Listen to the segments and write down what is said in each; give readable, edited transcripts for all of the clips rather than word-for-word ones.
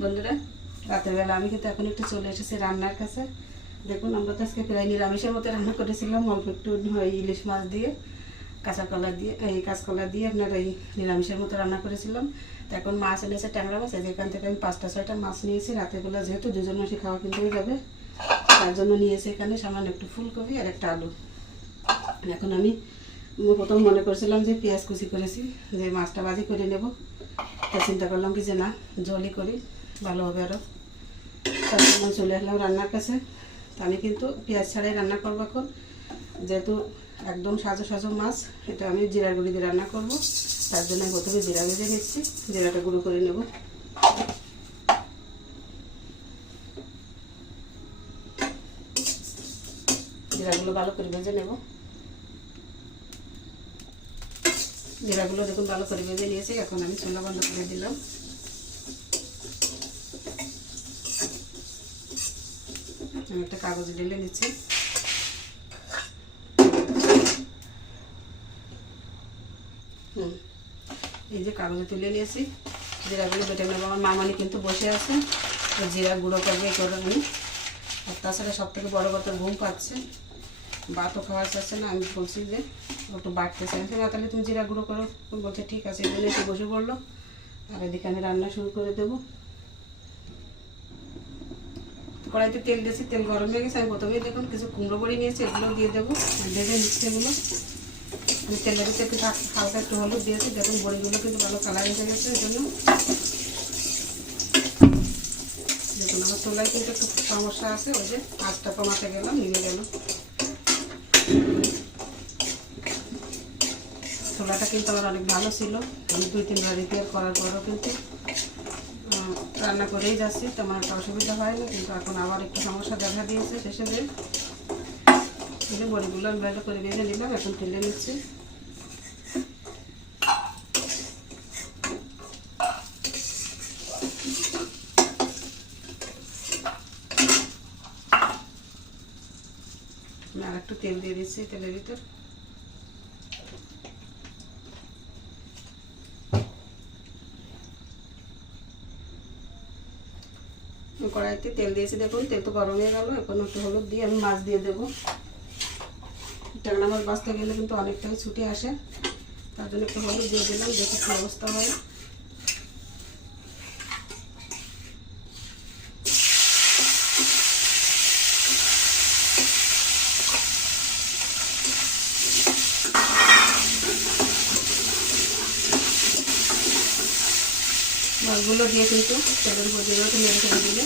বন্ধুরা, রাতের বেলা আমি কিন্তু এখন একটু চলে এসেছি রান্নার কাছে। দেখুন, আমরা তো আজকে প্রায় নিরামিষের মতো রান্না করেছিলাম, অল্প একটু ইলিশ মাছ দিয়ে, কাঁচা কলা দিয়ে, এই কাঁচকলা দিয়ে আপনার এই নিরামিষের মতো রান্না করেছিলাম। তো এখন মাছ এনেছে, ট্যাংরা মাছ। যেখান থেকে আমি 5টা-6টা মাছ নিয়েছি। রাতের বেলা যেহেতু দুজন মাসি খাওয়া কিন্তু হয়ে যাবে, তার জন্য নিয়েছি এখানে সামান্য একটু ফুলকপি আর একটা আলু। এখন আমি প্রথম মনে করছিলাম যে পেঁয়াজ কুচি করেছি, যে মাছটা ভাজি করে নেব। তা চিন্তা করলাম কি যে না, জলই করি, ভালো হবে আরও। তার জন্য চলে আসলাম রান্নার কাছে। তা আমি কিন্তু পেঁয়াজ ছাড়াই রান্না করবো এখন, যেহেতু একদম সাজো সাজো মাছ। এটা আমি জিরার গুঁড়ি দিয়ে রান্না করব। তার জন্য প্রথমে জিরা ভেজে নিচ্ছি, জিরাটা গুঁড়ো করে নেব। জিরাগুলো ভালো করে ভেজে নেব। জিরাগুলো দেখুন ভালো করে ভেজে নিয়েছি। এখন আমি চুলা বন্ধ করে দিলাম। আমি একটা কাগজ ঢেলে নিচ্ছি। এই যে কাগজে তুলে নিয়েছি, জিরাগুলো বেটে নেবো। আমার মামানি কিন্তু বসে আছে, জিরা গুঁড়ো করবে এই করে আমি। আর তাছাড়া সব থেকে বড় কথা, ঘুম পাচ্ছে, ভাতও খাওয়া যাচ্ছে না। আমি বলছি যে একটু বাড়তে চাইছি না, তাহলে তুমি জিরা গুঁড়ো করো। বলছে ঠিক আছে। এগুলো এসে বসে পড়লো। আর এদিকে আমি রান্না শুরু করে দেবো। কড়াইতে তেল দিয়েছি, তেল গরম হয়ে গেছে। আমি প্রথমেই দেখুন কিছু কুমড়ো বড়ি নিয়েছি, এগুলো দিয়ে দেবো। ভেজে নিচ্ছি এগুলো। আমি তেলের ভিতরে একটু হালকা একটু হলুদ দিয়েছি। দেখুন বড়িগুলো কিন্তু ভালো কালার এসে গেছে। এই জন্য দেখুন আমার চুলায় কিন্তু একটু সমস্যা আছে। ওই যে আঁচটা কমাতে গেলাম, নিভে গেল। চুলাটা কিন্তু আমার অনেক ভালো ছিল। আমি 2-3বার রিপেয়ার করার পরও কিন্তু রান্না করেই যাচ্ছি, তেমন একটা অসুবিধা হয় না। কিন্তু এখন আবার একটু সমস্যা দেখা দিয়েছে শেষে যে বড়িগুলো আমি ভালো করে ভেজে নিলাম। এখন তুলে নিচ্ছি। আমি আর একটু তেল দিয়ে দিচ্ছি তেলের ভিতর। কড়াইতে তেল দিয়েছি, দেখুন তেল তো গরম হয়ে গেল। এখন একটু হলুদ দিয়ে আমি মাছ দিয়ে দেবো। ট্যাংরা মাছ বাছতে গেলে কিন্তু অনেকটাই ছুটে আসে, তার জন্য একটু হলুদ দিয়ে দিলাম, দেখি কী অবস্থা হয়। মাছগুলো দিয়ে কিন্তু তেলের উপর দিয়ে একটু নেড়ে ফেলে দিলে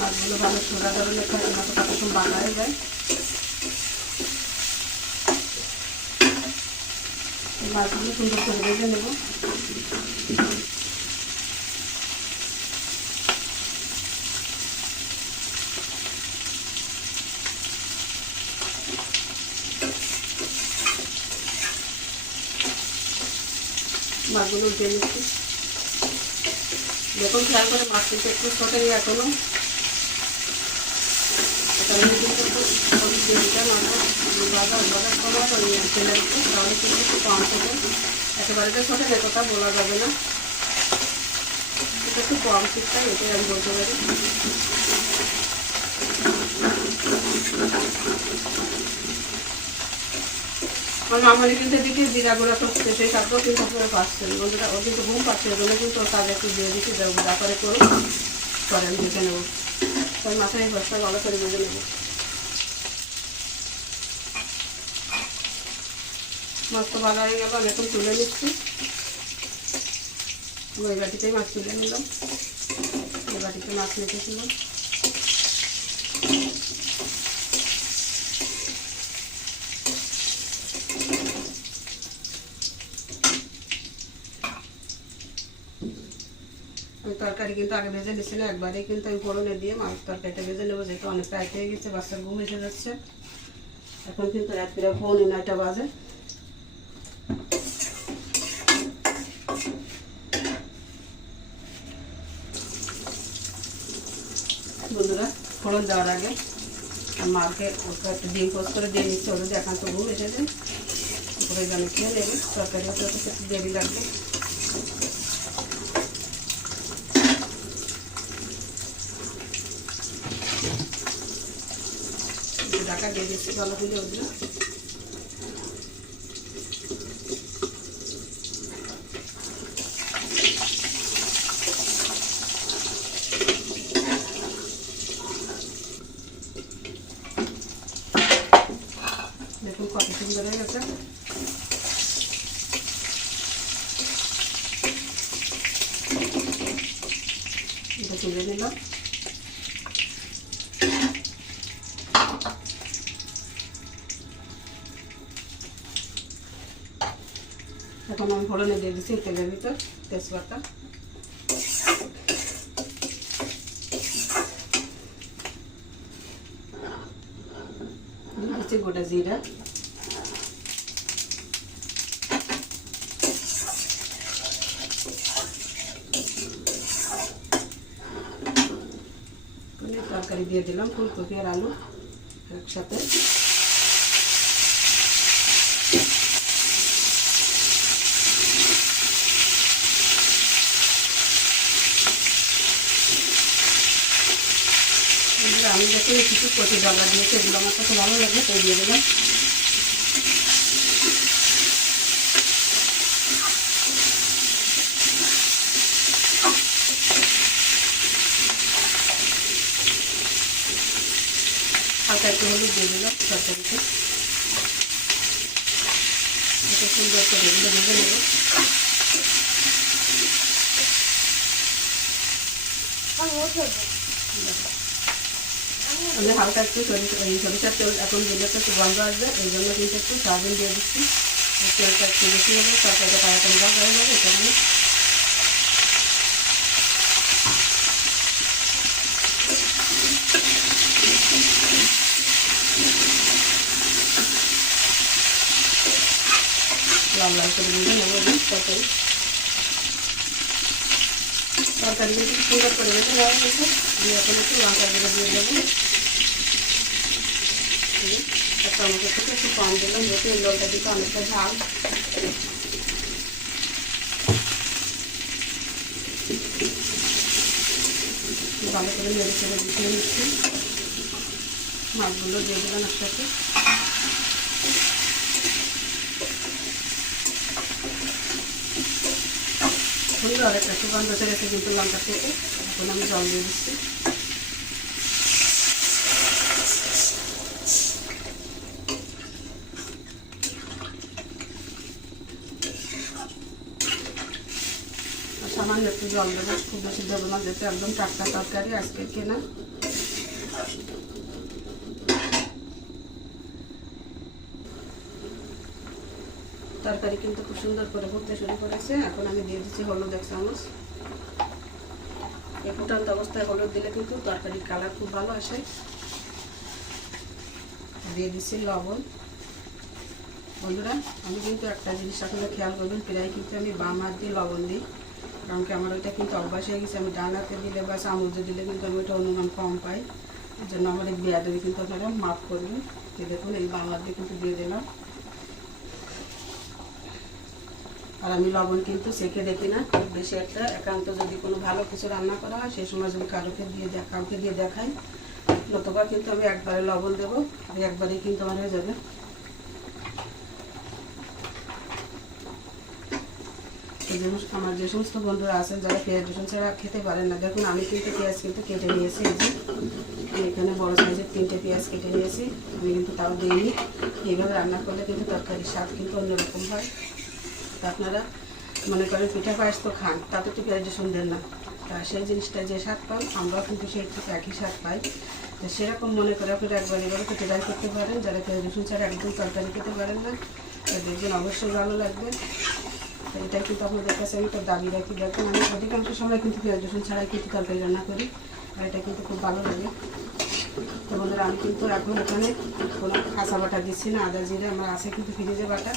মাছগুলো ভালো সোজা ধরনের থাকে না, তো কতক্ষণ বাটা হয়ে যায়। মাছগুলো সুন্দর করে ভেজে নেব। মাছগুলো উঠে নিচ্ছি। দেখুন খেয়াল করে মাছ কিন্তু একটু ছোটেনি এখনো। তাহলে কিন্তু একটু হলুদ দিয়ে দিতে বাজার করা তেলের উপর, তাহলে কিন্তু একটু কম থেকে একেবারে যে ছোটে কথা বলা যাবে না, এটা একটু কম ঠিকঠাক, এটাই আমি বলতে পারি। আমার মামারি কিন্তু এদিকে জিরা গুঁড়া করছে, সেই কাপড় কিন্তু আপনারা পাচ্ছেন বন্ধুরা। ও কিন্তু ঘুম পাচ্ছে, ওগুলো কিন্তু ওর কাজে একটু দিয়ে দিচ্ছি, যা করে করুন, পরে আমি দেখে নেবো। তাই মাথায় এই বস্তা ভালো করে বেঁধে নেবো। মাছ তো ভালো হয়ে গেল, আমি এখন তুলে নিচ্ছি। ওই বাটিতেই মাছ তুলে নিলাম, ওই বাটিতে মাছ রেখেছিলাম। আমি তরকারি কিন্তু আগে ভেজে নিচ্ছি না, একবারেই কিন্তু আমি ফোড়নে দিয়ে মাছ তরকারিটা ভেজে নেবো, যেহেতু অনেকটা রাত হয়ে গেছে, বাচ্চার ঘুম এসে যাচ্ছে। এখন কিন্তু রাত প্রায় 9:45 বাজে। বন্ধুরা, ফোড়ন দেওয়ার আগে মাকে ওকে একটা ডিম পোস্ট করে দিয়ে নিচ্ছে। ওদের একান্ত ঘুম এসেছে, উপরে জানি খেয়ে নেবে। তরকারি হতে একটু দেরি লাগবে। ঢাকা দিয়ে দিচ্ছি ভালো করে ওগুলো। দেখুন কত সুন্দর হয়ে গেছে। এটা তুলে নিলাম। এখন আমি ফোড়নে দিয়ে দিচ্ছি তেলের ভিতর তেজপাতা, দিয়ে দিচ্ছি গোটা জিরা, তরকারি দিয়ে দিলাম ফুলকপি আর আলু একসাথে। আমি দেখে কিছু কচি ডালা দিয়েছি, এগুলো আমার কাছে ভালো লাগে তাই দিয়ে দিলাম। হালকা একটু হলুদ দিয়ে দিলাম তরকারিতে। এটা সুন্দর করে এগুলো ভেজে নেব। আমি হালকা একটু সরিষার তেল এখন দিলে তো একটু গন্ধ আসবে, এই জন্য কিন্তু একটু সয়াবিন দিয়ে দিচ্ছি। তেলটা একটু বেশি হলে তরকারিটা তাড়াতাড়ি ভাজা হয়ে যাবে। এটা আমি লাল লাল করে ভেজে নেব তরকারি। তরকারি কিন্তু সুন্দর করে ভেজে নেওয়া হয়েছে। আমি এখন একটু লঙ্কা গুঁড়ো দিয়ে দেবো। একটা আমাকে থেকে একটু কম দিলাম, যেহেতু এই লঙ্কা দিতে অনেকটা ঝাল। ভালো করে নেড়ে চেড়ে দিয়ে নিচ্ছি। মাছগুলো দিয়ে দিলাম একসাথে। সুন্দর একটা সুগন্ধ ছেড়েছে কিন্তু লঙ্কা থেকে। এখন আমি জল দিয়ে দিচ্ছি। সামান্য একটু জল দেবো, খুব বেশি দেবো না, যেহেতু একদম টাটকা তরকারি আজকে কেনা। তরকারি কিন্তু খুব সুন্দর করে ফুটতে শুরু করেছে। এখন আমি দিয়ে দিচ্ছি হলুদ 1 চামচ। এই ফুটান্ত অবস্থায় হলুদ দিলে কিন্তু তরকারির কালার খুব ভালো আসে। দিয়ে দিচ্ছি লবণ। বন্ধুরা, আমি কিন্তু একটা জিনিস আপনারা খেয়াল করবেন, প্রায় কিন্তু আমি বাম হাত দিয়ে লবণ দিই, কারণ কি আমার ওইটা কিন্তু অভ্যাস হয়ে গেছে। আমি ডান হাতে দিলে বা চামচে দিলে কিন্তু আমি ওইটা অনুমান কম পাই। এই জন্য আমার এই বেয়াদবি কিন্তু আপনারা মাফ করবেন। দেখুন এই বাম হাত দিয়ে কিন্তু দিয়ে দিলাম। আর আমি লবণ কিন্তু চেখে দেখি না খুব বেশি একটা। একান্ত যদি কোনো ভালো কিছু রান্না করা হয় সেই সময় যদি কাউকে দিয়ে দেখাই, নতুবা কিন্তু আমি একবারে লবণ দেবো আর একবারেই কিন্তু আমার হয়ে যাবে। এই জন্য আমার যে সমস্ত বন্ধুরা আছেন যারা পেঁয়াজ রসুন ছাড়া খেতে পারেন না, দেখুন আমি কিন্তু পেঁয়াজ কিন্তু কেটে নিয়েছি। এই যে আমি এখানে বড় সাইজের 3টে পেঁয়াজ কেটে নিয়েছি। আমি কিন্তু তাও দিইনি। এইভাবে রান্না করলে কিন্তু তরকারির স্বাদ কিন্তু অন্যরকম হয়। আপনারা মনে করেন পিঠা পায়েস তো খান, তাতে তো পেঁয়াজ রসুন দেন না, তা সেই জিনিসটা যে স্বাদ পান আমরাও কিন্তু সেই থেকে একই স্বাদ পাই। তো সেরকম মনে করে আপনারা একবার এবারে তো ট্রাই করতে পারেন। যারা পেঁয়াজ রসুন ছাড়া একদম তরকারি খেতে পারেন না, দেখবেন অবশ্যই ভালো লাগবে। এটা কিন্তু আপনাদের কাছে আমি একটা দাবি রাখি। দেখুন আমি অধিকাংশ সময় কিন্তু পেঁয়াজ রসুন ছাড়াই কিন্তু তরকারি রান্না করি, আর এটা কিন্তু খুব ভালো লাগে। তো বন্ধুরা, আমি কিন্তু এখন এখানে কোনো কাঁচা বাটা দিচ্ছি না, আদা জিরে আমার আছে কিন্তু ফ্রিজে বাটা।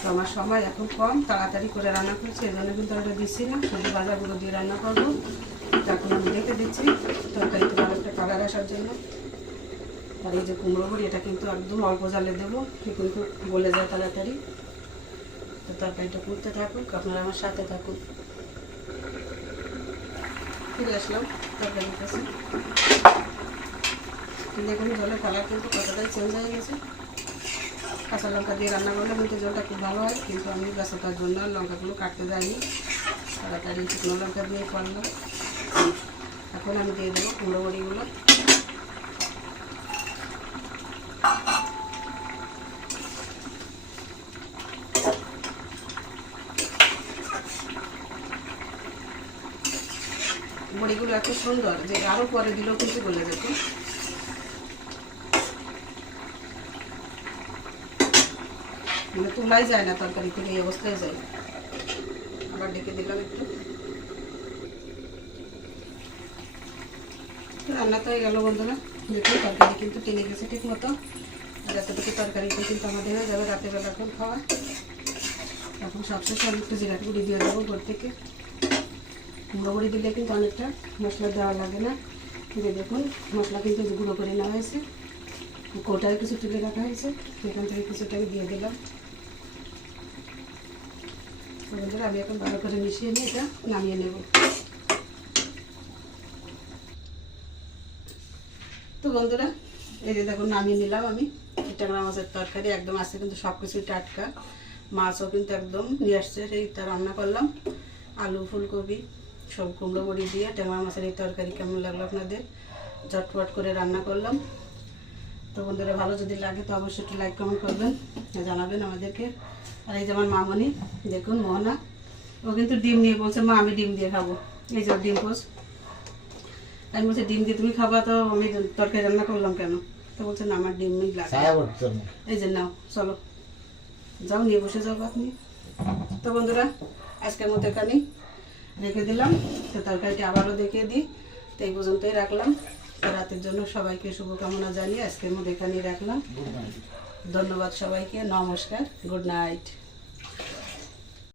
তো আমার সময় এখন কম, তাড়াতাড়ি করে রান্না করছি, এই জন্য কিন্তু ওটা দিচ্ছি না, শুধু বাজারগুলো দিয়ে রান্না করবো। এখন আমি রেখে দিচ্ছি তরকারিতে ভালো একটা কালার আসার জন্য। আর এই যে কুমড়ো বড়ি, এটা কিন্তু একদম অল্প জালে দেবো, কিন্তু গলে যায় তাড়াতাড়ি। তো তরকারিটা করতে থাকুক, আপনারা আমার সাথে থাকুন। ফিরে আসলাম তরকারির কাছে। দেখুন জলের কালার কিন্তু কতটাই চেঞ্জ হয়ে গেছে। কাঁচা লঙ্কা দিয়ে রান্না করলে কিন্তু জলটা খুব ভালো হয়, কিন্তু আমি ব্যস্ততার জন্য লঙ্কাগুলো কাটতে যাইনি, তাড়াতাড়ি শুকনো লঙ্কা দিয়ে করলাম। এখন আমি দিয়ে দেবো কুমড়ো বড়িগুলো। বড়িগুলো এত সুন্দর যে আরও পরে দিলেও কিন্তু গলে যেত। মানে তোলাই যায় না তরকারি থেকে, এই অবস্থায় যায়। আবার ডেকে দিলাম একটু। রান্না তো হয়ে গেল বন্ধুরা, দেখুন তরকারি কিন্তু টেনে গেছে ঠিক মতো। আর এতটুকু তরকারিটা কিন্তু আমাদের হয়ে যাবে রাতের বেলা এখন খাওয়া। এখন সবশেষে আমি একটু জিরা গুঁড়ি দিয়ে দেবো ঘর থেকে। গুঁড়ো করে দিলে কিন্তু অনেকটা মশলা দেওয়া লাগে না। যে দেখুন মশলা কিন্তু গুঁড়ো করে নেওয়া হয়েছে, কোটায় কিছু তুলে রাখা হয়েছে, সেখান থেকে কিছুটা আমি দিয়ে দিলাম। বন্ধুরা আমি এখন ভালো করে মিশিয়ে নিয়ে এটা নামিয়ে নেব। তো বন্ধুরা এই যে দেখুন নামিয়ে নিলাম আমি। ট্যাংরা মাছের তরকারি একদম আসছে, কিন্তু সব কিছুই টাটকা। মাছও কিন্তু একদম নিয়ে আসছে, সেইটা রান্না করলাম। আলু ফুলকপি সব কুমড়ো বড়ি দিয়ে ট্যাংরা মাছের এই তরকারি কেমন লাগলো আপনাদের? ঝটপট করে রান্না করলাম। তো বন্ধুরা ভালো যদি লাগে তো অবশ্যই একটু লাইক কমেন্ট করবেন, জানাবেন আমাদেরকে। আর এই যে আমার মামনি দেখুন মোহনা, ও কিন্তু ডিম নিয়ে বলছে মা আমি ডিম দিয়ে খাবো। এই যে ডিম পোস, আমি বলছি ডিম দিয়ে তুমি খাবা, তো আমি তরকারি রান্না করলাম কেন? তো বলছে না আমার ডিমই লাগে। এই যে নাও চলো যাও নিয়ে বসে যাও আপনি। তো বন্ধুরা আজকের মতো এখানেই রেখে দিলাম। তো তরকারিটি আবারও দেখিয়ে দিই। তো এই পর্যন্তই রাখলাম। তো রাতের জন্য সবাইকে শুভকামনা জানিয়ে আজকের মতো এখানেই রাখলাম। ধন্যবাদ সবাইকে, নমস্কার, গুড নাইট।